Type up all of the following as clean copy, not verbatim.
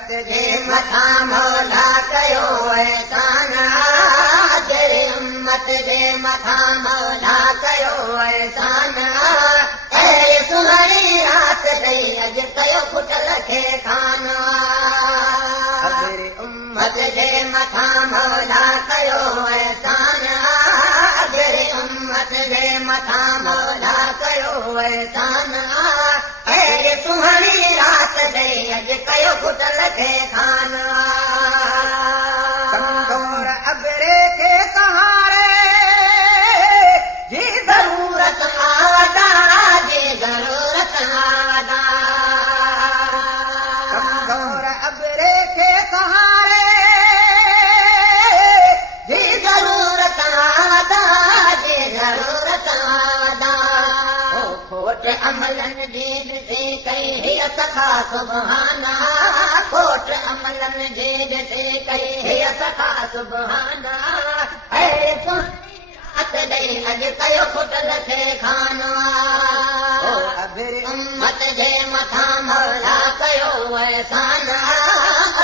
उम्मत जे मथां मौला कयो एहसान जहिड़े उम्मत जे मथां मौला कयो एहसान अहिड़ी सुहिणी राति ॾेई अॼु कयो पुटल खे खान जहिड़े उम्मत जे मथां मौला कयो एहसान जहिड़े उम्मत जे मथां मौला कयो एहसान अहिड़ी सुहिणी राति ॾेई अॼु कयो पुटल खे खान कमज़ोर अबरे खे सहारे जी ज़रूरत आदा जी ज़रूरत आदा कमज़ोर अबरे खे सहारे जी ज़रूरत आदा जी ज़रूरत आदा खोट अमलनि जी ॾिसी कई हीअ सखा सुभाना खोट अमलनि जी ॾिसी कई हीअ सखा सुभाना अहिड़ी सुहिणी राति ॾेई अॼु कयो पुटल खे खान उम्मत जे मथां मौला कयो एहसान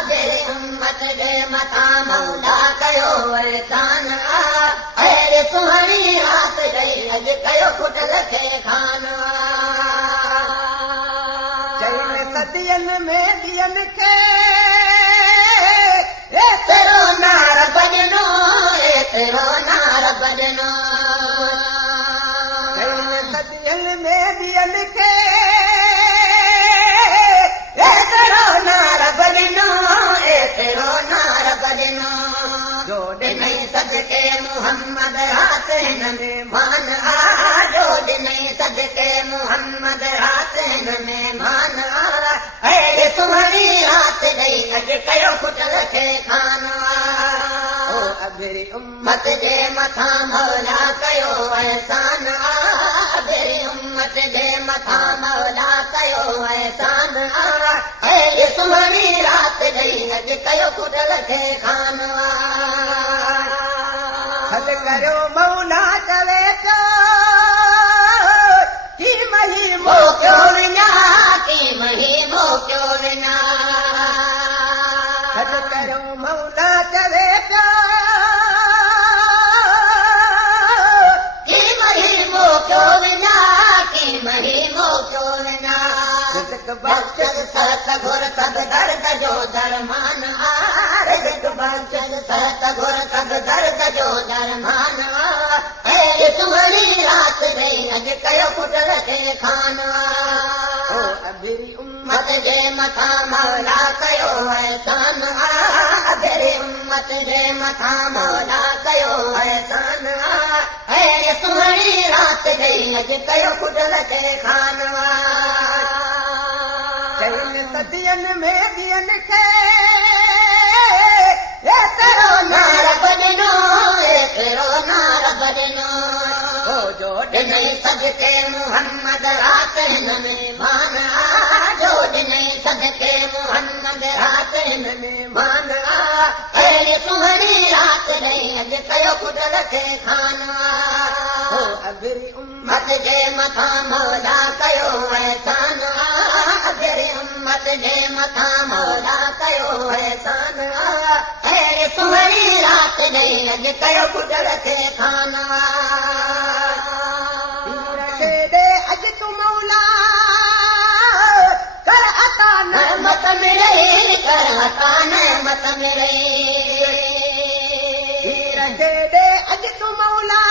जहिड़े उम्मत जे मथां मौला कयो एहसान अहिड़ी सुहिणी राति ॾेई अॼु कयो पुटल खे खान सदियनि में ॾींहंनि खे एतिरो नार भॼनो एतिरो नार भॼनो सदियनि में ॾींहंनि खे एतिरो नार भॼनो एतिरो नार भॼनो जो ॾिनई सदके मुहम्मद हासिन में मान जो ॾिनई सदके मुहम्मद हासिन में मान अहिड़ी सुहिणी राति ॾेई अॼु कयो पुटल खे खान अहिड़ी उम्मत जे मथां मौला कयो एहसान अहिड़ी उम्मत जे मथां मौला कयो एहसान अहिड़ी सुहिणी राति ॾेई अॼु कयो पुटल खे खान हल करियो मौला चवे पियो की मही मोकियो विञा की मही मोकियो विञा हल करियो मौला चवे पियो की मही मोकियो विञा की मही मोकियो विञा रिज़्क़ बख़्शद सहत घुर सद दर्द जो दरमान रिज़्क़ बख़्शद सहत घुर सद दर्द जो दरमान अहिड़ी सुहिणी राति ॾेई अॼु कयो पुटल खे खान अहिड़ी उम्मत जे मथां मौला कयो एहसान अहिड़ी उम्मत जे मथां मौला कयो एहसान अहिड़ी सुहिणी राति ॾेई अॼु कयो पुटल खे खान सदियनि में ॾींहंनि खे एतिरो नार भॼनो एतिरो नार भॼनो जो ॾिनई सदके मुहम्मद हासिन में मान जो ॾिनई सदके मुहम्मद हासिन में मान अहिड़ी सुहिणी राति ॾेई अॼु कयो पुटल खे खान अहिड़ी उम्मत जे मथां मौला कयो एहसान अहिड़ी उम्मत जे मथां मौला कयो एहसान अहिड़ी सुहिणी राति ॾेई अॼु कयो पुटल खे खान अॼु तूं मौला कर अता नहमत मिले कर अता नहमत मिले अॼु तूं मौला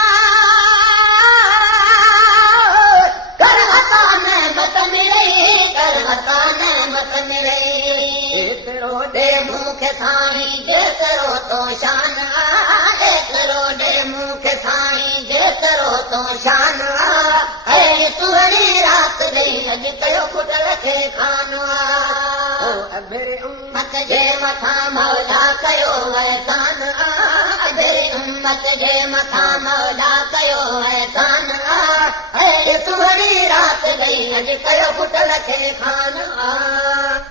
कर अता नहमत मिले कर अता नहमत मिले एतिरो ॾे मूंखे साईं जेतिरो तो शान एतिरो ॾे मूंखे साईं जेतिरो तो शान अहिड़ी सुहिणी राति ॾेई अॼु कयो पुटल खे खान अहिड़ी उम्मत जे मथां मौला कयो एहसान अहिड़ी उम्मत जे मथां मौला कयो एहसान अहिड़ी सुहिणी राति ॾेई अॼु कयो पुटल खे खान